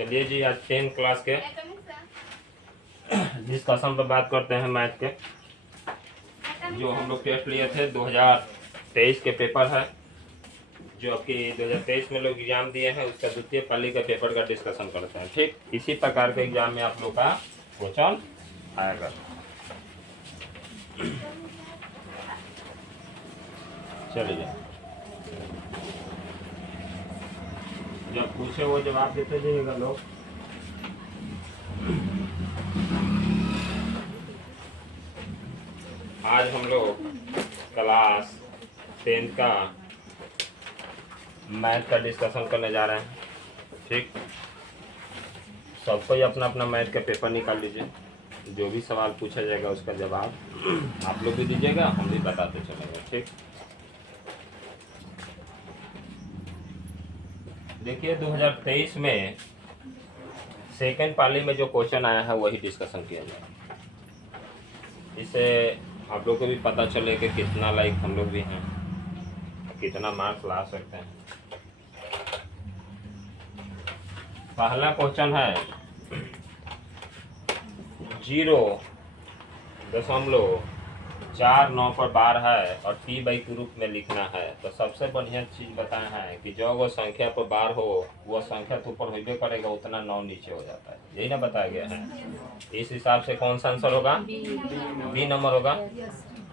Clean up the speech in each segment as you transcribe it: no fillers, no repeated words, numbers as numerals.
चलिए जी, आज 10th class के डिस्कशन पर बात करते हैं मैथ के। जो हम लोग टेस्ट लिए थे 2023 के पेपर है, जो आपकी 2023 में लोग एग्जाम दिए हैं, उसका द्वितीय पाली का पेपर का डिस्कशन करते हैं। ठीक इसी प्रकार के एग्जाम में आप लोग का क्वेश्चन आएगा। चलिए, जब पूछे वो जवाब देते जाइएगा लोग। आज हम लोग क्लास 10 का मैथ का डिस्कशन करने जा रहे हैं। ठीक, सबको ही अपना अपना मैथ का पेपर निकाल लीजिए। जो भी सवाल पूछा जाएगा उसका जवाब आप लोग भी दीजिएगा, हम भी बताते चलेंगे। ठीक, देखिए 2023 में सेकेंड पाली में जो क्वेश्चन आया है वही डिस्कशन किया जाए। इससे आप लोग को भी पता चले कि कितना लाइक हम लोग भी हैं, कितना मार्क्स ला सकते हैं। पहला क्वेश्चन है 0.49 पर बार है और टी बाई के रूप में लिखना है। तो सबसे बढ़िया चीज़ बताया है कि जो वो संख्या पर बार हो वो संख्या तो ऊपर होबे करेगा, उतना 9 नीचे हो जाता है। यही ना बताया गया है। इस हिसाब से कौन सा आंसर होगा? बी नंबर होगा।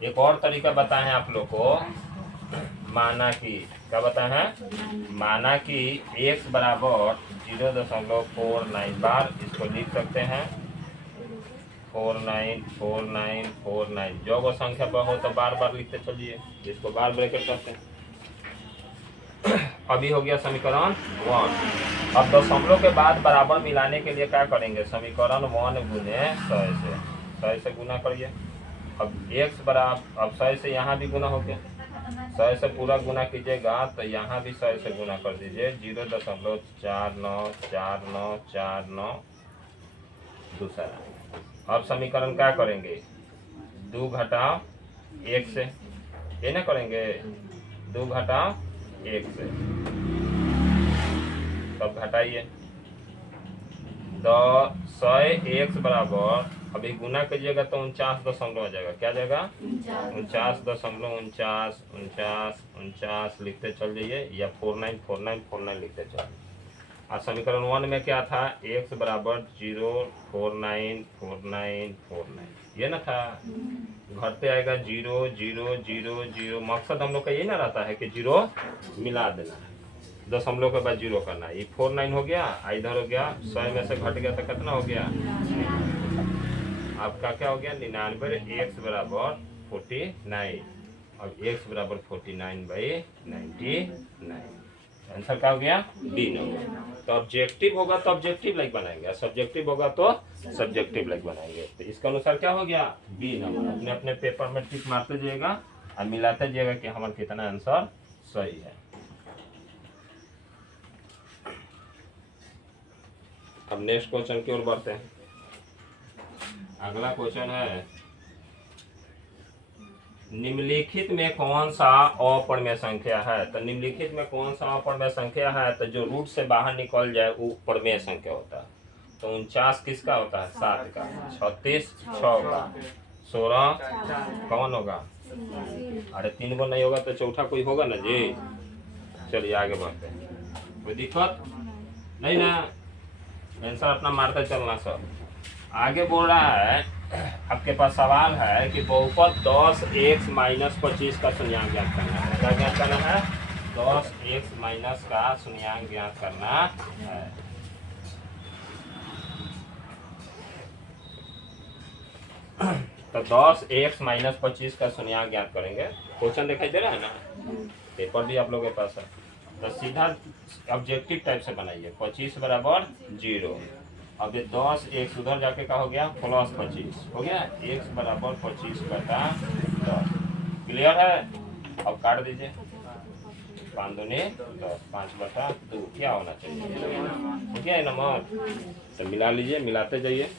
एक और तरीका बताए हैं आप लोग को, माना कि क्या बताए हैं? माना कि x बराबर 0.49 बार, इसको लिख सकते हैं 494949। जो वो संख्या पर हो तो बार बार लिखते चलिए, इसको बार ब्रैकेट करते हैं। अभी हो गया समीकरण 1। अब दशमलव के बाद बराबर मिलाने के लिए क्या करेंगे? समीकरण 1 गुने 100 से गुना करिए। अब x बराबर, अब 100 से यहाँ भी गुना हो गया, 100 से पूरा गुना कीजिएगा तो यहाँ भी 100 से गुना कर दीजिए। 0.494949 दूसरा। अब समीकरण क्या करेंगे? 2 घटाओ 1 से, ये ना करेंगे 2 घटाओ 1 से, तब घटाइए 100x बराबर, अभी गुना कीजिएगा तो 49 दशमलव आ जाएगा। क्या जाएगा? 49.49 लिखते चल जाइए, या 494949 लिखते चलिए। और समीकरण 1 में क्या था? x बराबर 0.494949, ये ना था। घटते आएगा 0.0.0.0। मकसद हम लोग का ये ना रहता है कि 0 मिला देना है, दशमलव के बाद 0 करना है। ये 49 हो गया, इधर हो गया 100 में से घट गया तो कितना हो गया? आपका क्या हो गया? 99। x बराबर 49, अब x बराबर 49/99। आंसर क्या हो गया? B number. तो ऑब्जेक्टिव होगा तो ऑब्जेक्टिव लाइक बनाएंगे, सब्जेक्टिव होगा तो सब्जेक्टिव लाइक बनाएंगे। तो इसका अनुसार क्या हो गया? B number. अपने अपने पेपर में टिक मारते जाइएगा और मिलाते जाइएगा कि हमारा कितना आंसर सही है। अब नेक्स्ट क्वेश्चन की ओर बढ़ते हैं। अगला क्वेश्चन है, निम्नलिखित में कौन सा अपरिमेय संख्या है? तो निम्नलिखित में कौन सा अपरिमेय संख्या है? तो जो रूट से बाहर निकल जाए वो परिमेय संख्या होता है। तो 49 किसका होता है? 7 का। 36 6 का। 16 कौन होगा? अरे 3 गो नहीं होगा तो चौथा कोई होगा ना जी। चलिए आगे बढ़ते हैं, कोई दिक्कत नहीं ना, आंसर अपना मारते चलना। सब आगे बोल रहा है, आपके पास सवाल है कि बहुपद 10x - 25 का शून्यांक ज्ञात करना है। क्या ज्ञात करना है? 10x - का शून्यांक ज्ञात करना है। तो 10x - 25 का शून्यांक ज्ञात करेंगे। क्वेश्चन दिखाई दे रहा है ना, पेपर भी आप लोगों के पास है। तो सीधा ऑब्जेक्टिव टाइप से बनाइए। 25 बराबर 0। अब ये 10 x उधर जाके का हो गया? प्लस 25 हो गया। x बराबर 25/10। क्लियर है? अब काट दीजिए। 5 दूनी 10, 5/2 क्या होना चाहिए? हो गया है नंबर। तो मिला लीजिए, मिलाते जाइए।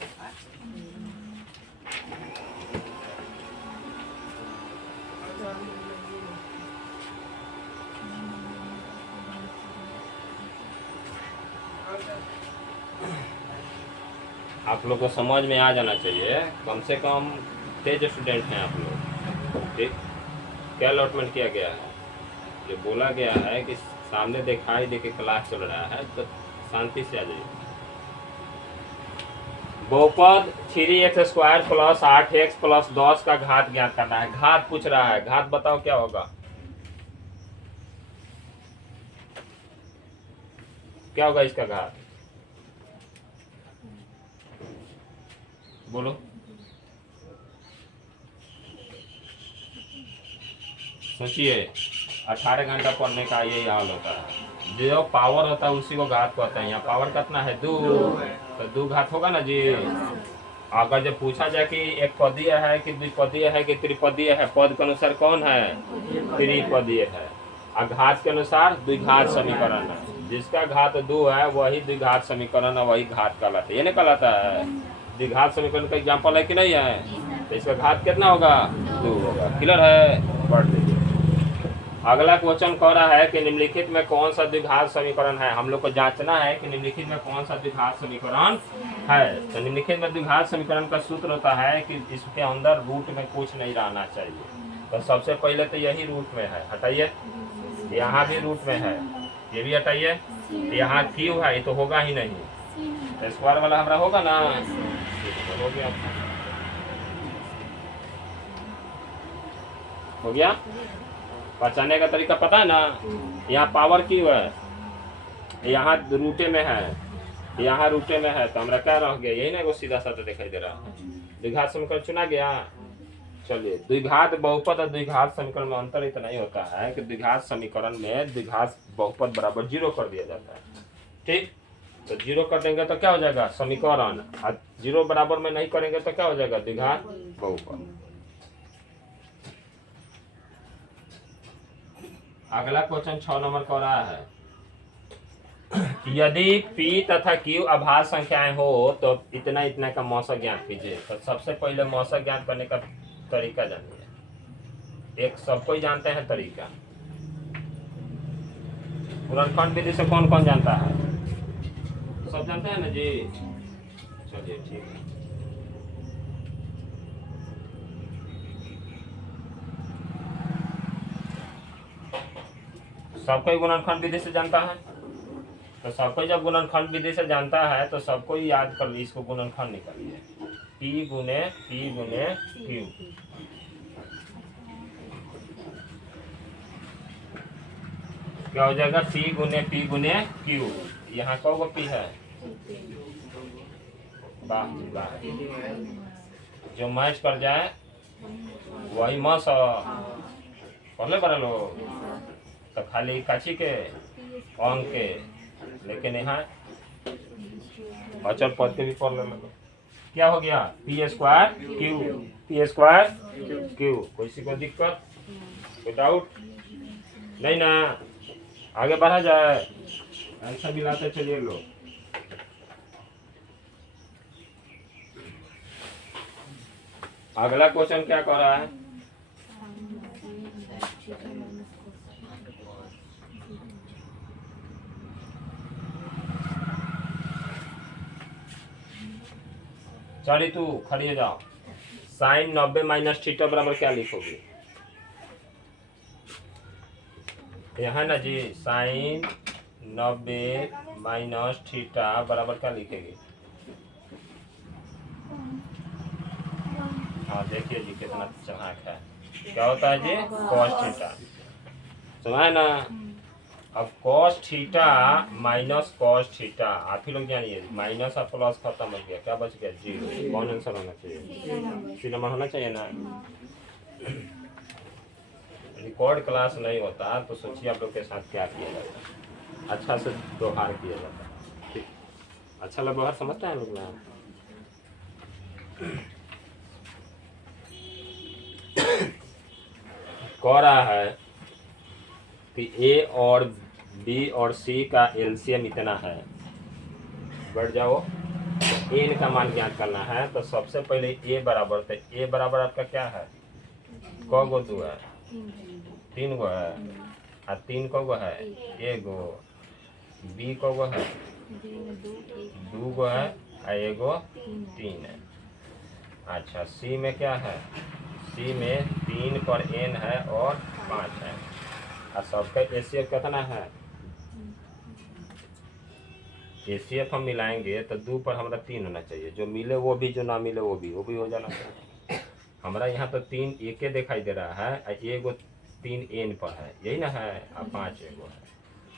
आप लोग को समझ में आ जाना चाहिए, कम से कम तेज स्टूडेंट हैं आप लोग। ठीक, क्या अलॉटमेंट किया गया है? जो बोला गया है कि सामने दिखाई दे के क्लास चल रहा है तो शांति से आ जाइए। बहुपद 3x² प्लस 8x प्लस 10 का घात ज्ञात करना है। घात पूछ रहा है, घात बताओ क्या होगा? क्या होगा इसका घात? बोलो। सोचिए, 18 घंटा पढ़ने का यही हाल होता है। जो पावर होता है उसी को घात कहते हैं। यहाँ पावर कितना है? 2, तो 2 घात होगा ना जी। अगर जब पूछा जाए कि एक पदीय है कि द्विपदीय है कि त्रिपदीय है, पद के अनुसार कौन है? त्रिपदीय है। और घात के अनुसार द्विघात समीकरण है। जिसका घात 2 है वही द्विघात समीकरण है, वही घात कहलाता है। ये नहीं कहलाता है? द्विघात समीकरण का एग्जाम्पल है कि नहीं है? तो इसका घात कितना होगा? 2 होगा। क्लियर है? पढ़ लीजिए। अगला क्वेश्चन कह रहा है कि निम्नलिखित में कौन सा द्विघात समीकरण है। हम लोग को जांचना है कि निम्नलिखित में कौन सा द्विघात समीकरण है। तो निम्नलिखित में द्विघात समीकरण का सूत्र होता है कि इसके अंदर रूट में कुछ नहीं रहना चाहिए। तो सबसे पहले तो यही रूट में है, हटाइए। यहाँ भी रूट में है, ये भी हटाइए। यहाँ क्यू है, ये तो होगा ही नहीं। स्क्वायर वाला हमारा होगा ना, हो गया। हो गया। पहचाने का तरीका पता है ना? यहाँ पावर क्यू है, यहाँ रूटे में है, यहाँ रूटे में है, तो हमारा क्या रह गया? यही ना, वो सीधा साधा दिखाई दे रहा है। द्विघात समीकरण चुना गया। चलिए, द्विघात बहुपद और द्विघात समीकरण में अंतर इतना ही होता है कि द्विघात समीकरण में द्विघात बहुपद बराबर 0 कर दिया जाता है। ठीक, तो 0 कर देंगे तो क्या हो जाएगा? समीकरण। और 0 बराबर में नहीं करेंगे तो क्या हो जाएगा? द्विघात बहुपद। अगला क्वेश्चन 6 नंबर का रहा है, यदि P तथा Q अभाज्य संख्याएं हो तो इतना इतना का मौसक ज्ञात कीजिए। तो सबसे पहले मौसक ज्ञात करने का तरीका जानिए। एक सबको ही जानते हैं तरीका, गुणनखंड विधि से कौन कौन जानता है? सब जानते हैं ना जी? चलिए ठीक है। सबको ही गुणनखंड विधि से जानता है। तो सबको जब गुणनखंड विधि से जानता है तो सबको ही याद कर ली, इसको गुणनखंड निकालिए। P गुने Q। क्या हो जाएगा? P गुने Q। यहाँ कौन P है? वाह, जो मैच कर जाए वही मस पहले बड़ा लोग तो खाली काची के अंक के, लेकिन यहाँ अचर पद के भी पढ़ ले। क्या हो गया? P² Q। किसी को दिक्कत, कोई डाउट नहीं ना? आगे बढ़ा जाए, आंसर भी लाते चलिए लोग। अगला क्वेश्चन क्या कह रहा है? चलिए तू खड़ी हो जाओ। साइन 90 माइनस थीटा बराबर क्या लिखोगे? यहाँ ना जी, साइन 90 माइनस थीटा बराबर क्या लिखेगी? हाँ देखिए जी कितना चालाक है। क्या होता है जी? Cos theta. समझ ना? अब cos theta minus cos theta, आप ही लोग जानिए, माइनस और प्लस खत्म हो गया, क्या बच गया? 0। कौन आंसर होना चाहिए? सी नंबर होना चाहिए ना। रिकॉर्ड क्लास नहीं होता तो सोचिए आप लोग के साथ क्या किया जाता। अच्छा से व्यवहार किया जाता। ठीक, अच्छा व्यवहार समझता है लोग ना? कह रहा है कि ए और बी और सी का एलसीएम इतना है। बढ़ जाओ, एन का मान ज्ञात करना है। तो सबसे पहले ए बराबर, तो ए बराबर आपका क्या है? क गो 2 है? 3 गो है। और 3 को गो है? 1 गो। बी को गो है दो गो है आ एगो 3 है। अच्छा सी में क्या है, सी में 3 पर n है और 5 है और सबका एसीएफ कितना है, एसीएफ हम मिलाएंगे तो 2 पर हमारा 3 होना चाहिए, जो मिले वो भी जो ना मिले वो भी हो जाना चाहिए। हमारा यहाँ तो 3 एक दिखाई दे रहा है और एगो 3 n पर है, यही ना है, और 5 एगो है,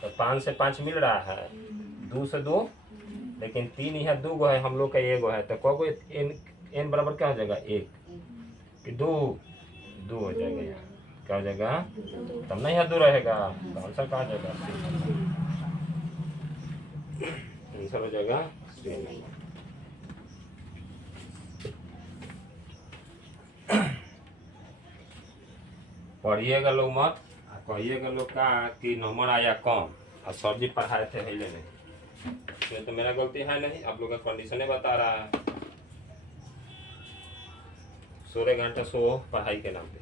तो 5 से 5 मिल रहा है, 2 से 2, लेकिन 3 यहाँ 2 गो है, हम लोग का एगो है, तो कौगो n बराबर क्या हो जाएगा 1 कि 2 हो जाएगा, यहाँ क्या हो जाएगा, तब ना यहाँ 2 रहेगा, तो आंसर कहाँ जाएगा, आंसर हो जाएगा सी नंबर। पढ़िएगा लोग मत, कहिएगा लोग का कि नंबर आया कम, और सर जी पढ़ाए थे हिले नहीं, इसमें तो मेरा गलती है नहीं, आप लोग का कंडीशन बता रहा है, 16 घंटा सो पढ़ाई के नाम पे।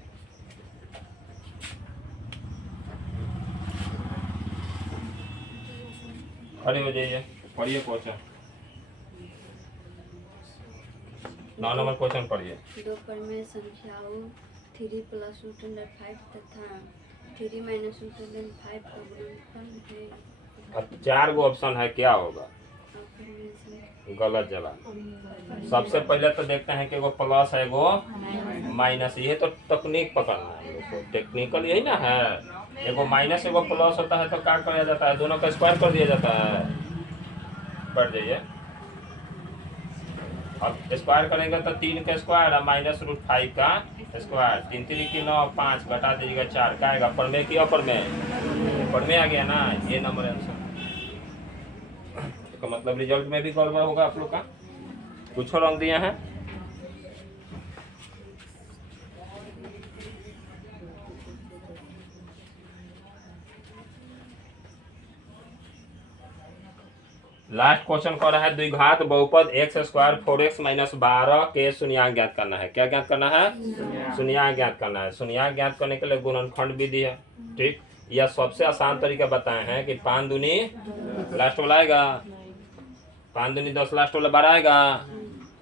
खड़े हो जाइए, पढ़िए क्वेश्चन, 9 नंबर क्वेश्चन पढ़िए। 2 परमेय संख्याओं 3 + √5 तथा 3 - √5 का गुणनफल है। अब 4 गो ऑप्शन है, क्या होगा, अपरमेय संख्या गलत जवाब। सबसे पहले तो देखते हैं कि एगो प्लस है एगो माइनस, ये तो तकनीक पकड़ना है हम लोग को, टेक्निकल यही ना है, एगो माइनस एगो प्लस होता है तो क्या किया जाता है, दोनों का स्क्वायर कर दिया जाता है, बढ़ जाइए, अब स्क्वायर करेंगे तो 3 का स्क्वायर और -√5 का स्क्वायर, 3 3 की 9, 5 घटा दीजिएगा 4, क्या आएगा, परमेय की अपरमेय, परमेय आ गया ना, ये नंबर आंसर का मतलब रिजल्ट में भी गड़बड़ होगा आप लोग का, कुछ और रंग दिया है। लास्ट क्वेश्चन कर रहा है, द्विघात बहुपद x² 4x - 12 के शून्यांक ज्ञात करना है, क्या ज्ञात करना है, शून्यांक ज्ञात करना है। शून्यांक ज्ञात करने के लिए गुणनखंड विधि है, ठीक, यह सबसे आसान तरीका बताए हैं कि 5 दूनी लास्ट वाला आएगा, 5 दूनी 10 लास्ट वाला 12 आएगा,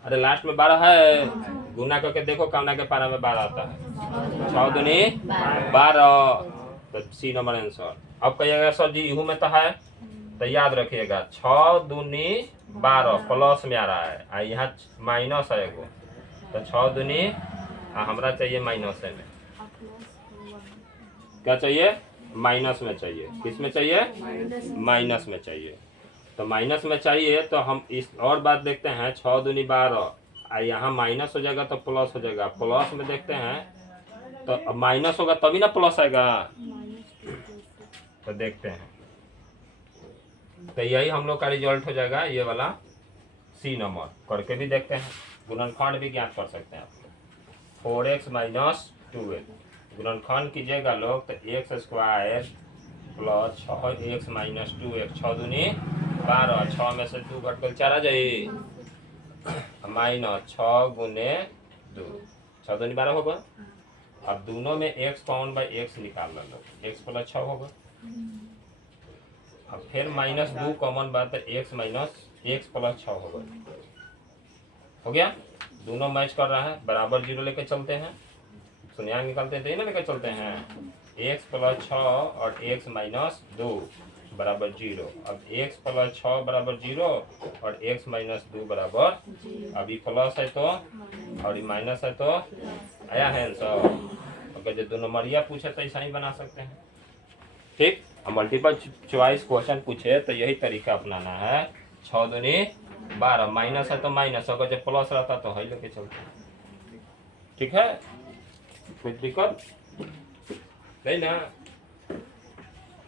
अरे लास्ट में 12 है, गुना करके देखो कामना के पारा में 12 आता है, 6 दूनी 12, तो सी नंबर आंसर। अब कहिएगा सर जी इहू में तो है, तो याद रखिएगा 6 दूनी 12 प्लस में आ रहा है, आ यहाँ माइनस है एगो, तो 6 दूनी हमरा चाहिए माइनस में, क्या चाहिए, माइनस में चाहिए, किस में चाहिए, माइनस में चाहिए, तो माइनस में चाहिए, तो हम इस और बात देखते हैं, 6 दूनी 12 आ यहाँ माइनस हो जाएगा तो प्लस हो जाएगा, प्लस में देखते हैं तो माइनस होगा तभी ना प्लस आएगा, तो देखते हैं, तो यही हम लोग का रिजल्ट हो जाएगा, ये वाला सी नंबर, करके भी देखते हैं, गुणनखंड भी ज्ञात कर सकते हैं आप लोग, 4x - 2x गुणनखंड कीजिएगा लोग, तो x² + 6x - 2x, 6 दूनी 12, 6 में से 2 घट कर 4 आ जाए, -6 गुने 2, 6 दूनी 12 होगा। अब दोनों में x पाउंड बाई x निकालना लो, x + 6 होगा, अब फिर -2 कॉमन बात है, x + 6 होगा, हो गया, दोनों मैच कर रहा है, बराबर 0 लेके चलते हैं, शून्यांक निकालते हैं तो ये ना लेके चलते हैं, x + 6 और x - 2 बराबर 0, अब x + 6 बराबर 0 और x - 2 बराबर, अभी प्लस है तो और माइनस है तो आया है आंसर, अगर जो दो नंबरिया पूछे तो ऐसा ही बना सकते हैं, ठीक, मल्टीपल चॉइस क्वेश्चन पूछे तो यही तरीका अपनाना है, 6 दूनी 12, माइनस है तो माइनस, अगर जब प्लस रहता तो है लेके चलते, ठीक है, कुछ दिक्कत नहीं ना,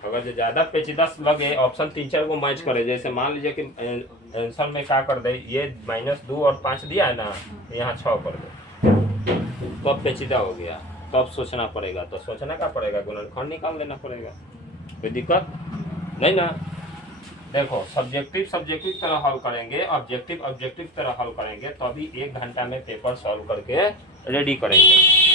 अगर जो ज्यादा पेचीदा लगे ऑप्शन 3-4 को मैच करे, जैसे मान लीजिए कि आंसर में क्या कर दे, ये -2 और 5 दिया है ना, यहाँ 6 कर दे, तब पेचीदा हो गया, तब सोचना पड़ेगा, तो सोचना क्या पड़ेगा, गुणनखंड निकाल लेना पड़ेगा, कोई दिक्कत नहीं ना। देखो सब्जेक्टिव तरह हल करेंगे, ऑब्जेक्टिव तरह हल करेंगे, तो अभी 1 घंटा में पेपर सॉल्व करके रेडी करेंगे।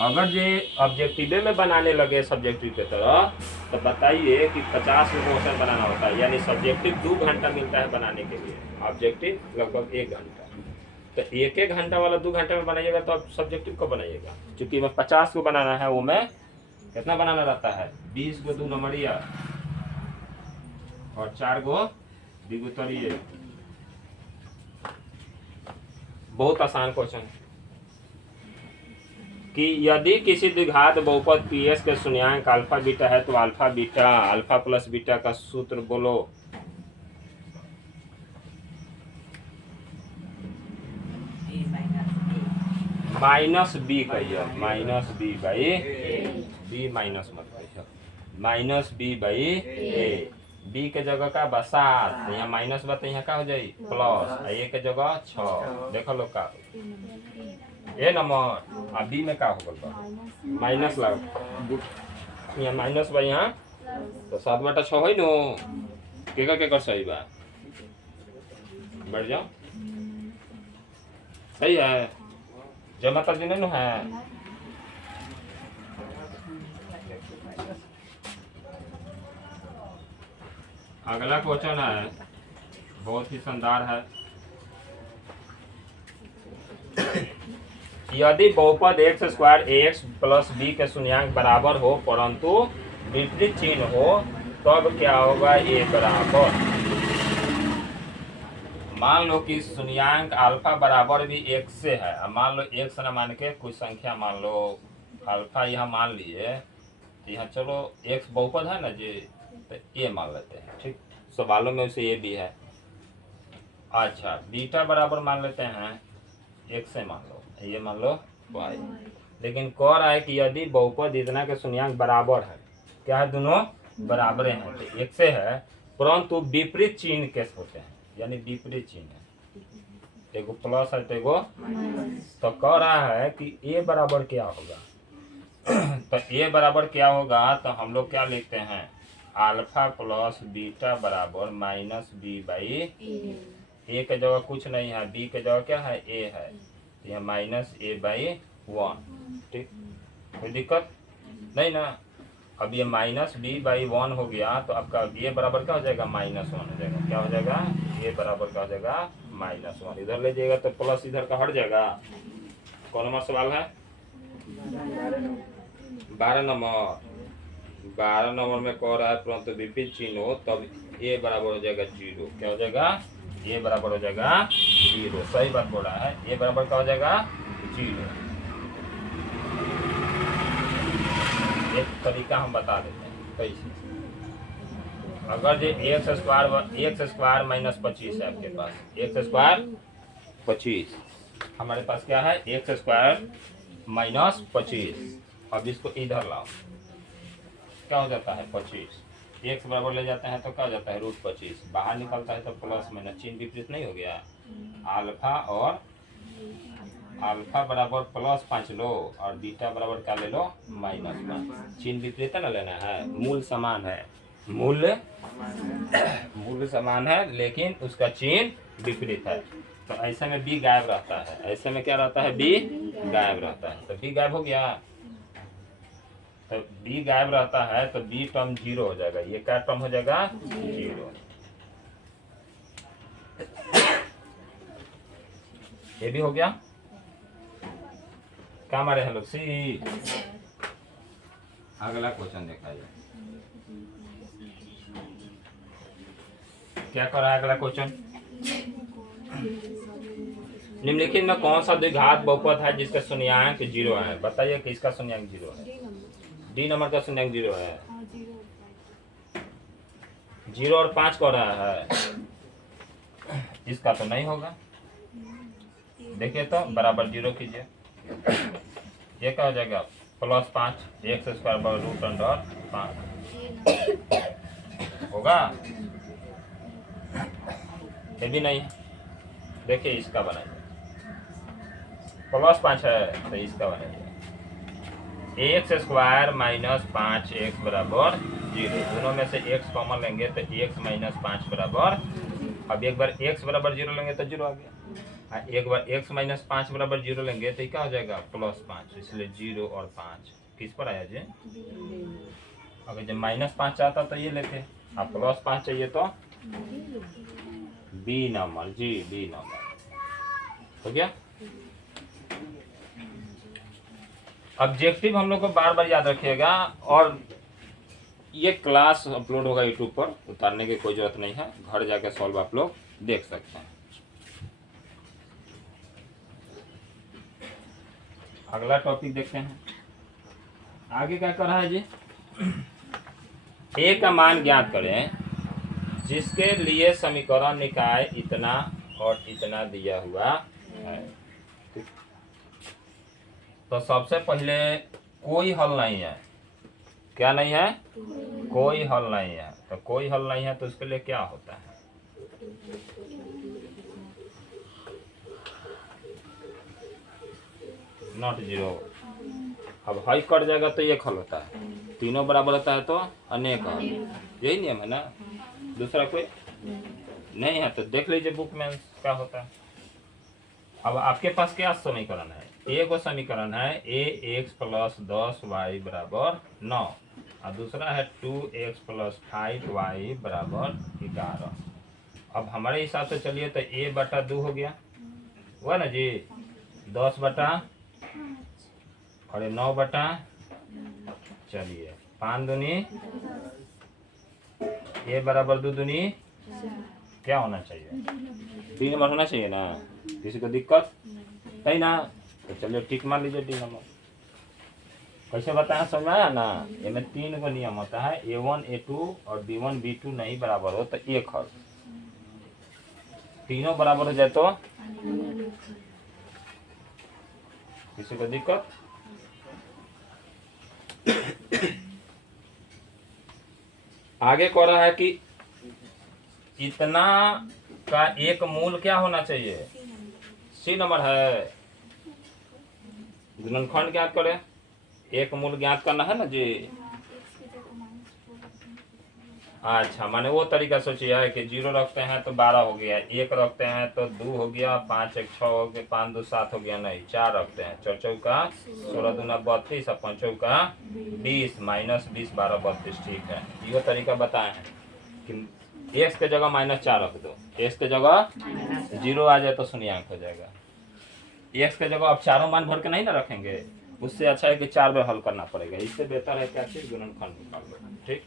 अगर ये ऑब्जेक्टिव में बनाने लगे सब्जेक्टिव की तरह, तो बताइए कि 50 को क्वेश्चन बनाना होता है, यानी सब्जेक्टिव 2 घंटा मिलता है बनाने के लिए, ऑब्जेक्टिव लगभग 1 घंटा। तो 1-1 घंटा वाला 2 घंटे में बनाइएगा तो अब सब्जेक्टिव को बनाइएगा। चूंकि मैं 50 को बनाना है, वो मैं कितना बनाना रहता है, 20 को 2 नंबरिया और 4 को द्विगुतरीय। बहुत आसान क्वेश्चन है कि यदि किसी द्विघात बहुपद पीएस के शून्यांक अल्फा बीटा है तो alpha beta alpha plus beta का सूत्र बोलो। माइनस बी कहिए, minus B by B, minus मत कहिए, minus B by A. B के जगह का बा 7, यहाँ माइनस बा तो यहाँ का हो जाई प्लस, ए के जगह 6। देखो लोग का ए नंबर, आ बी में का हो गल बा माइनस लग, यहाँ माइनस बा, यहाँ तो 7/6 है नो। केकर सही बा, बढ़ जाओ, सही है, जमा कर देने नो है। अगला क्वेश्चन है, बहुत ही शानदार है। यदि बहुपद x² ax प्लस b के शून्यांक बराबर हो परंतु विपरीत चिन्ह हो तब क्या होगा, a बराबर। मान लो कि शून्यांक अल्फा बराबर भी 1 से है, अब मान लो 1 से न मान के कुछ संख्या मान लो अल्फा यहाँ मान लिए, तो यहाँ चलो x बहुपद है ना जी, तो ये मान लेते हैं, ठीक, सवालों में उसे ये भी है। अच्छा बीटा बराबर मान लेते हैं 1 से, मान लो ये मान लो y, लेकिन कह रहा है कि यदि बहुपद इतना के शून्यांक बराबर है, क्या है, दोनों बराबर हैं, तो 1 से है परंतु विपरीत चिन्ह कैसे होते हैं, यानी विपरीत चिन्ह है, एगो प्लस है तो एगो, तो कह रहा है कि a बराबर क्या होगा। तो a बराबर क्या होगा, तो हम लोग क्या लिखते हैं, अल्फा प्लस बीटा बराबर माइनस बी बाई ए के जगह कुछ नहीं है, बी के जगह क्या है, ए है, तो यह माइनस ए बाई 1, ठीक, कोई दिक्कत नहीं ना। अब ये माइनस बी बाई 1 हो गया, तो आपका ए बराबर क्या हो जाएगा, -1 हो जाएगा, क्या हो जाएगा, ए बराबर क्या हो जाएगा, -1। इधर ले जाएगा तो प्लस इधर का हट जाएगा। कौन नंबर सवाल है, 12 नंबर। 12 नंबर में कह रहा है परंतु विपरीत चिन्ह हो तब ए बराबर हो जाएगा 0, क्या हो जाएगा, ए बराबर हो जाएगा 0, सही बात बोल रहा है, ए बराबर क्या हो जाएगा 0। एक तरीका हम बता देते हैं कैसे। अगर जो x² माइनस 25 है आपके पास, x² 25, हमारे पास क्या है, x² माइनस 25। अब इसको इधर लाओ, क्या हो जाता है 25, x बराबर ले जाते हैं तो क्या हो जाता है √25, बाहर निकलता है तो प्लस माइनस चिन्ह विपरीत नहीं हो गया। अल्फा बराबर +5 लो और बीटा बराबर क्या ले लो, -5। चिन्ह विपरीत है ना लेना है, मूल समान है, मूल समान है लेकिन उसका चिन्ह विपरीत है, तो ऐसे में b गायब रहता है, ऐसे में क्या रहता है, b गायब रहता है, तो b गायब हो गया, तो b गायब रहता है तो b टर्म 0 हो जाएगा, ये क्या टर्म हो जाएगा 0, ये भी हो गया। क्या मारे हैं लोग, सी। अगला क्वेश्चन देखा जाए, क्या कर रहा है अगला क्वेश्चन, निम्नलिखित में कौन सा द्विघात बहुपद है जिसका शून्यांक 0 है, बताइए कि इसका शून्यांक 0 है, डी नंबर का शून्यांक 0 है, 0 और 5 कह रहा है, इसका तो नहीं होगा, देखिए तो बराबर 0 कीजिए, ये क्या हो जाएगा +5, x² √5 होगा, ये भी नहीं, देखिए इसका बनाइए, +5 है तो इसका बनाइए, x² -5x बराबर 0, दोनों में से x कॉमन लेंगे तो x -5 बराबर, अब एक बार x बराबर 0 लेंगे तो 0 आ गया, एक बार x -5 बराबर 0 लेंगे तो क्या हो जाएगा +5, इसलिए 0 और 5 किस पर आया जी, अगर जब -5 चाहता तो ये लेते, आप +5 चाहिए तो बी नंबर, जी बी नंबर हो गया। ऑब्जेक्टिव हम लोग को बार बार याद रखिएगा, और ये क्लास अपलोड होगा यूट्यूब पर, उतारने की कोई जरूरत नहीं है, घर जाके सॉल्व आप लोग देख सकते हैं। अगला टॉपिक देखते हैं, आगे क्या कर रहा है जी। ए का मान ज्ञात करें जिसके लिए समीकरण निकाय इतना और इतना दिया हुआ है। तो सबसे पहले कोई हल नहीं है, क्या नहीं है, कोई हल नहीं है। तो कोई हल नहीं है तो उसके लिए क्या होता है, नॉट जीरो। अब हाई कट जाएगा तो एक हल होता है, तीनों बराबर होता है तो अनेक हल, यही नियम है ना, दूसरा कोई नहीं है। तो देख लीजिए बुक में क्या होता है। अब आपके पास क्या समीकरण है, एक समीकरण है ए एक्स प्लस 10y बराबर 9, और दूसरा है 2x प्लस 5y बराबर 11। अब हमारे हिसाब से चलिए तो a बटा 2 हो गया, हुआ ना जी, 10 बटा और 9 बटा, चलिए 5 दूनी, a बराबर 2 दूनी क्या होना चाहिए, 3 नंबर होना चाहिए ना, किसी को दिक्कत नहीं ना। तो चलिए टिक मान लीजिए 3 नंबर। कैसे बताया, समझ में आया ना। इनमें 3 को नियम होता है, A1 A2 और B1 B2 नहीं बराबर हो तो एक हल, तीनों बराबर हो जाए तो किसी को दिक्कत। आगे कह रहा है कि इतना का एक मूल क्या होना चाहिए, सी नंबर है। गुणनखंड ज्ञात करें, एक मूल ज्ञात करना है ना जी। अच्छा, माने वो तरीका सोचिए है कि 0 रखते हैं तो 12 हो गया, 1 रखते हैं तो 2 हो गया, 5 1 6 हो गया, 5 2 7 हो गया, नहीं 4 रखते हैं, 4 चौका 16 दूना 32 और 5 चौका 20, -20 12 32, ठीक है। ये तरीका बताए हैं कि x के जगह -4 रख दो, x के जगह 0 आ जाए तो शून्याङ्क हो जाएगा। x के जगह अब चारों मान भर के नहीं ना रखेंगे, उससे अच्छा है कि 4 बार हल करना पड़ेगा, इससे बेहतर है क्या चीज, गुणनखंड निकाल लो। ठीक,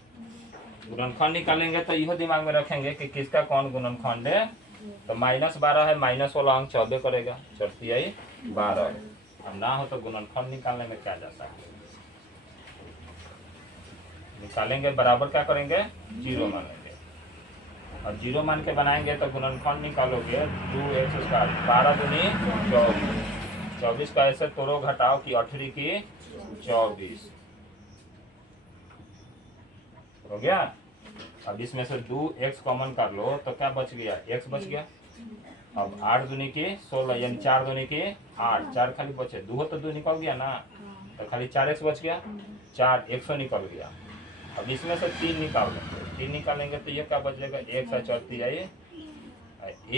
गुणनखंड निकालेंगे तो यह दिमाग में रखेंगे कि किसका कौन गुणनखंड है। तो -12 है, माइनस वाला अंक 14 करेगा, 4 12। अब ना हो तो गुणनखंड निकालने में क्या जाता है, निकालेंगे बराबर क्या करेंगे, 0 मानेंगे, और 0 मान के बनाएंगे तो गुणनखंड निकालोगे 2x स्क्वायर, 12 दूनी 24, 24 का ऐसे तोड़ो घटाओ की 8 की 24 हो गया। अब इसमें से 2x कॉमन कर लो तो क्या बच गया, x बच गया। अब 8 दूनी की 16 यानी 4 दूनी की 8, 4 खाली बचे, 2 तो 2 निकल गया ना, तो खाली 4x बच गया, 4 100 निकल गया। अब इसमें से 3 निकाल लेंगे, 3 निकालेंगे तो ये क्या बच जाएगा, 1 और 4 आइए,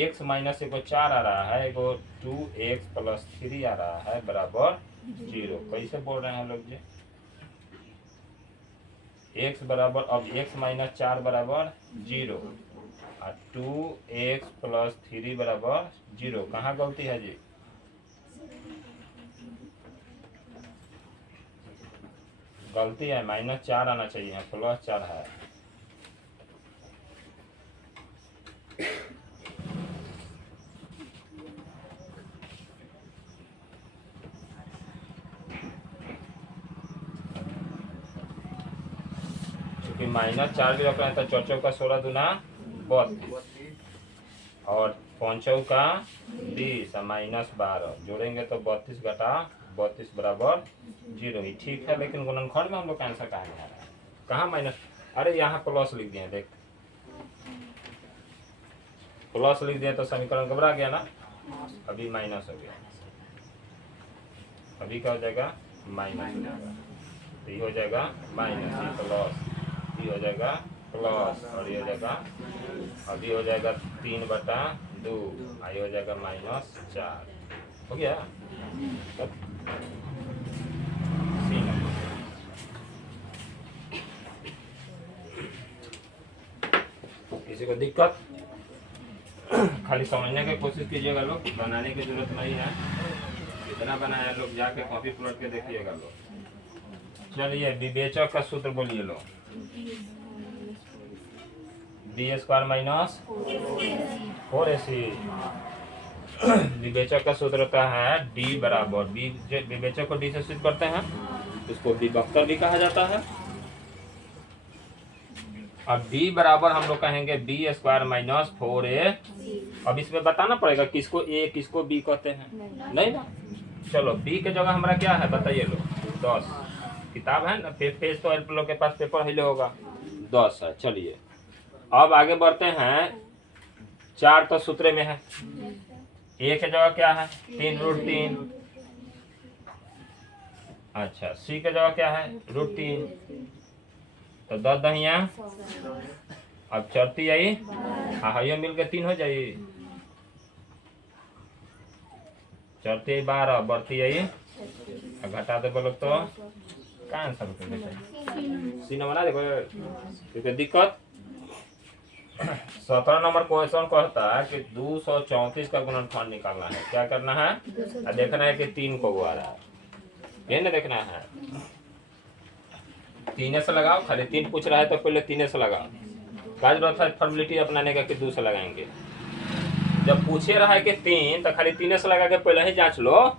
x माइनस एगो 4 आ रहा है, एगो 2x प्लस 3 आ रहा है बराबर 0। कैसे बोल रहे हैं लोग जी, x बराबर, अब x माइनस 4 बराबर 0 और 2x प्लस 3 बराबर 0। कहाँ गलती है जी, गलती है, -4 आना चाहिए, +4 है। क्योंकि -4 भी रख रहे हैं तो 4 चौका 16 दूना 32 और 5 चौका 20 और -12 जोड़ेंगे तो 32 घटा 32 बराबर 0 ही ठीक है। लेकिन गुणनखंड में हम लोग का आंसर कहाँ आ रहा है, कहाँ माइनस, अरे यहाँ प्लस लिख दिए, देख प्लस लिख दिया तो समीकरण घबरा गया ना, अभी माइनस हो गया, अभी क्या हो जाएगा, माइनस हो जाएगा, तो ये हो जाएगा माइनस, ये प्लस, ये हो जाएगा प्लस, और ये हो जाएगा, अभी हो जाएगा 3/2, ये हो जाएगा -4 हो गया। सी नंबर किसी को दिक्कत? खाली समझने की कोशिश कीजिएगा लोग, बनाने की जरूरत नहीं है। कितना बनाया लोग, जाके कॉपी पलट के देखिएगा लोग। चलिए विवेचक का सूत्र बोलिए लोग। B square minus 4ac। विवेचक का सूत्र होता है डी बराबर बी। विवेचक को डी से सिद्ध करते हैं, इसको विभक्तर भी कहा जाता है। अब डी बराबर हम लोग कहेंगे बी स्क्वायर माइनस 4a। अब इसमें बताना पड़ेगा किसको ए किसको बी कहते हैं, नहीं ना। चलो बी के जगह हमारा क्या है बताइए लोग, 10। किताब है ना, पेज तो आप लोग के पास पेपर हिले होगा, 10 है। चलिए अब आगे बढ़ते हैं। 4 तो सूत्र में है, ए के जगह क्या है 3√3। अच्छा सी के जगह क्या है √3, तो 10 दहिया अब चढ़ती आई, हाँ मिल के 3 हो जाई, चढ़ती आई 12, बढ़ती आई, घटा दे बोलो तो क्या आंसर होता है? सी नंबर आ देखो, क्योंकि दिक्कत 17 नंबर क्वेश्चन कहता है कि 234 का गुणनफल निकालना है। क्या करना है? देखना है कि 3 को आ रहा है, ये नहीं देखना है। 3 से लगाओ, खाली 3 पूछ रहा है तो पहले 3 से लगाओ। क्या जरूरत है फॉर्मेलिटी अपनाने का कि 2 से लगाएंगे? जब पूछे रहा है कि 3 तो खाली 3 से लगा के पहले ही जांच लो।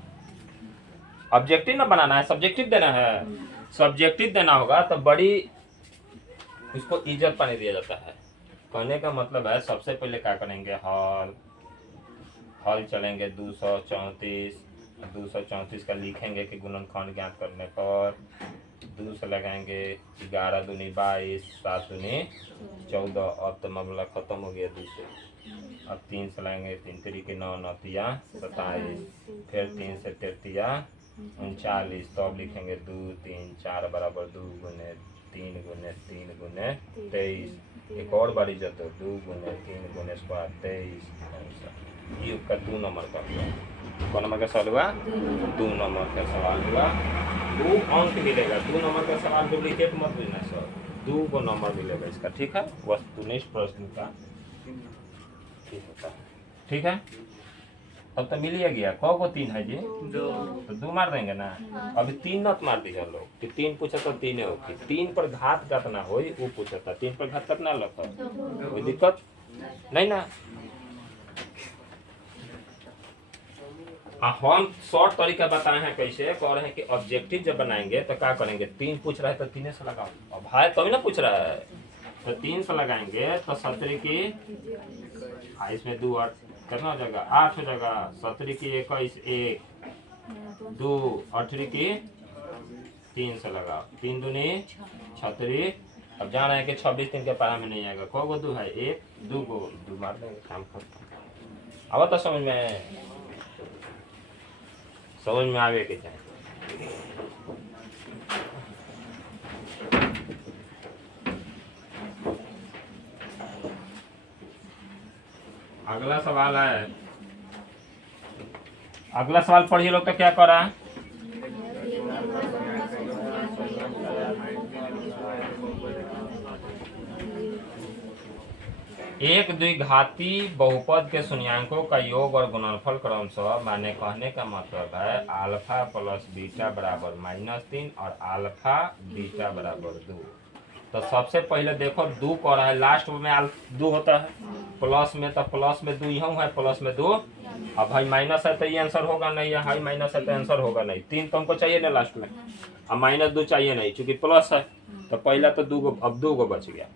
ऑब्जेक्टिव ना बनाना है, सब्जेक्टिव देना है। सब्जेक्टिव देना होगा तो बड़ी उसको इज्जत पाने दिया जाता है। कहने का मतलब है सबसे पहले क्या करेंगे, हल चलेंगे 234 का लिखेंगे कि गुणनखंड ज्ञात करने पर 2 से लगाएंगे 11 दूनी 22, 7 दूनी 14। अब तो मामला खत्म हो गया 2 से। अब 3 से लगाएंगे 3 3 9 9 27, फिर 3 से 33 39। तो अब लिखेंगे 2 3 4 बराबर 2 गुने 3 गुने 3 गुने 23। एक और बार इज्जत हो, 2 गुने 3 गुने स्क्वायर 23। ये का 2 नंबर का हुआ। कौन नंबर का सवाल हुआ? 2 नंबर का सवाल हुआ। 2 अंक मिलेगा। 2 नंबर का सवाल डुप्लीकेट मत लेना सर, 2 को नंबर मिलेगा इसका, ठीक है। वस्तुनिष्ठ प्रश्न का ठीक होता है, ठीक है। अब तो मिल ही गया। कौ को 3 है जी? 2। तो 2 मार देंगे ना। अभी 3 नत मार दिया लोग कि 3 पूछा तो 3 हो कि 3 पर घात कितना हो वो पूछा था। 3 पर घात कितना लगा, कोई दिक्कत नहीं ना। हम शॉर्ट तरीका बताए हैं कैसे कह रहे हैं कि ऑब्जेक्टिव जब बनाएंगे तो क्या करेंगे, 3 पूछ रहा है तो 3 से लगाओ। अब भाई तभी ना पूछ रहा है तो 3 से लगाएंगे तो 17 की इसमें 2 8 कितना हो जाएगा, 8 हो जाएगा। 17 की 21 1 2 18 की 3 से लगाओ, 3 दूनी 36। अब जान रहे हैं कि 26 3 के पारा में नहीं आएगा। कौ को 2 है 1 2 को 2 मार देंगे, काम खत्म। अब तो समझ में आवे के चाहिए। अगला सवाल है, अगला सवाल पढ़िए लोग। तो क्या कर रहा है, एक द्विघाती बहुपद के शून्यांकों का योग और गुणनफल क्रमशः, माने कहने का मतलब है अल्फा प्लस बीटा बराबर -3 और अल्फा बीटा बराबर 2। तो सबसे पहले देखो 2 कह रहा है, लास्ट में 2 होता है, प्लस में तो प्लस में 2 यहाँ है, प्लस में 2। अब भाई माइनस है तो ये आंसर होगा नहीं, है माइनस है तो आंसर होगा नहीं। 3 तो हमको चाहिए ना लास्ट में, अब -2 चाहिए नहीं चूंकि प्लस है। तो पहला तो 2 को, अब 2 को बच गया।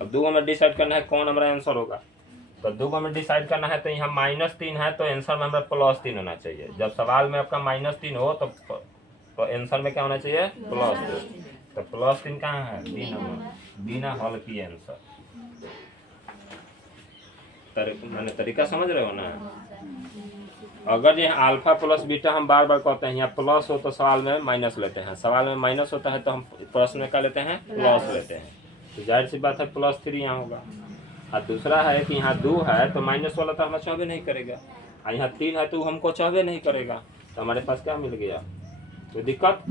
अब 2 में डिसाइड करना है कौन हमारा आंसर होगा। तो 2 में डिसाइड करना है तो यहाँ -3 है तो आंसर में हमारा +3 होना चाहिए। जब सवाल में आपका -3 हो तो आंसर में क्या होना चाहिए, +2। तो +3 कहाँ है, बिना हल की आंसर। मैंने तरीका समझ रहे हो ना। अगर ये अल्फा प्लस बीटा हम बार बार कहते हैं, यहाँ प्लस हो तो सवाल में माइनस लेते हैं, सवाल में माइनस होता है तो हम प्रश्न में क्या लेते हैं, प्लस लेते हैं। तो जाहिर सी बात है +3 यहाँ होगा। और दूसरा है कि यहाँ 2 है तो माइनस वाला तो हमें चाहबे नहीं करेगा, और यहाँ 3 है तो हमको चाहबे नहीं करेगा। तो हमारे पास क्या मिल गया, कोई दिक्कत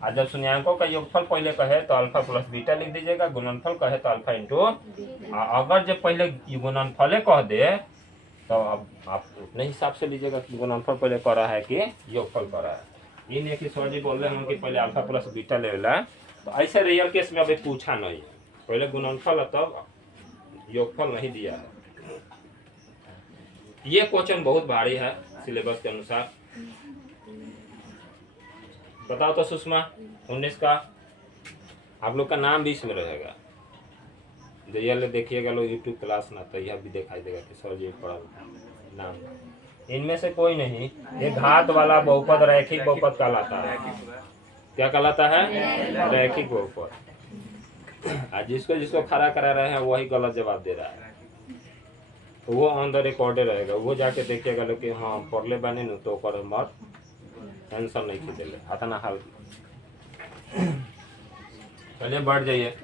और जब शून्यांकों का योगफल पहले कहे तो अल्फा प्लस बीटा लिख दीजिएगा, गुणनफल कहे तो अल्फा इंटू। अगर जब पहले गुणनफल कह दे तो अब आप अपने हिसाब से लीजिएगा कि गुणनफल पहले कर रहा है कि योगफल कर रहा है। इन एक ही सर जी बोल रहे हैं कि पहले अल्फा प्लस बीटा लेला, तो ऐसे रियल केस में अभी पूछा नहीं, पहले गुणनफल तब योगफल नहीं दिया है। ये क्वेश्चन बहुत भारी है सिलेबस के अनुसार। बताओ तो सुषमा, 19 का आप लोग का नाम भी इसमें रहेगा। रियल देखिएगा लोग यूट्यूब क्लास ना, तो यह भी दिखाई देगा कि सर जी पढ़ा नाम। इनमें से कोई नहीं, ये घात वाला बहुपद रैखिक बहुपद कहलाता है। क्या कहलाता है? रैखिक बहुपद। आज जिसको जिसको खड़ा करा रहे हैं वही गलत जवाब दे रहा है, तो वो ऑन द रिकॉर्डे रहेगा, वो जाके देखिएगा लोग कि हाँ पढ़ले बानी न तो ओकर मत टेंशन नहीं खींचेले अतना हाल। चलिए बढ़ जाइए।